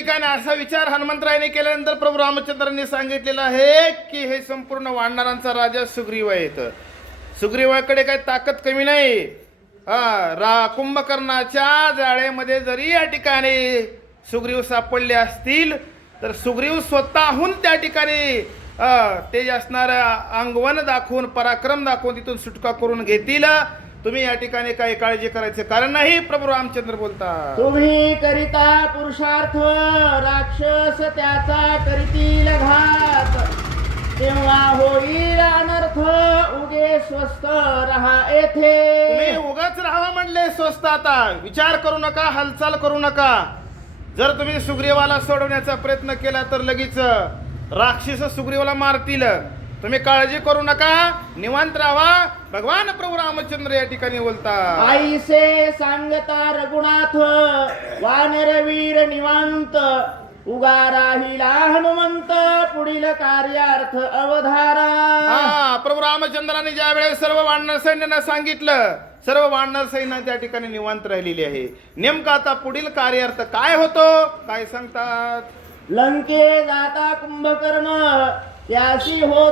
ठिकाणी असा विचार हनुमंतरायाने केल्यानंतर प्रभू रामचंद्रांनी सांगितलेलं आहे की हे संपूर्ण वानरांचा राजा सुग्रीव आहे. सुग्रीवाकडे काही ताकद कमी नाही. कुंभकर्णाच्या जाळेमध्ये जरी या ठिकाणी सुग्रीव सापडले असतील तर सुग्रीव स्वतःहून त्या ठिकाणी तेज असणाऱ्या अंगवन दाखवून पराक्रम दाखवून तिथून सुटका करून घेतील. तुम्ही या ठिकाणी काही काळजी करायचं कारण नाही. प्रभू रामचंद्र बोलतात, तुम्ही करिता पुरुषार्थ राक्षस त्याचा करीतील घात, तेव्हा होईल अनर्थ. उगे स्वस्थ रहा येथे. तुम्ही उगाच राहावं म्हणले स्वस्त. आता विचार करू नका, हालचाल करू नका. जर तुम्ही सुग्रीवाला सोडवण्याचा प्रयत्न केला तर लगेच राक्षस सुग्रीवाला मारतील. तुम्ही काळजी करू नका, निवांत राहा. भगवान प्रभू रामचंद्र या ठिकाणी बोलतात, आईसे सांगता रघुनाथ वानरवीर निवांत, उगा राहिला हनुमंत पुढील कार्यार्थ अवधारा. प्रभू रामचंद्राने ज्या वेळेस सर्व वानर सैन्यांना सांगितलं, सर्व वानर सैन्य त्या ठिकाणी निवांत राहिलेली आहे. नेमका आता पुढील कार्यार्थ काय होतो, काय सांगतात. लंके जाता कुंभकर्ण त्यासी होत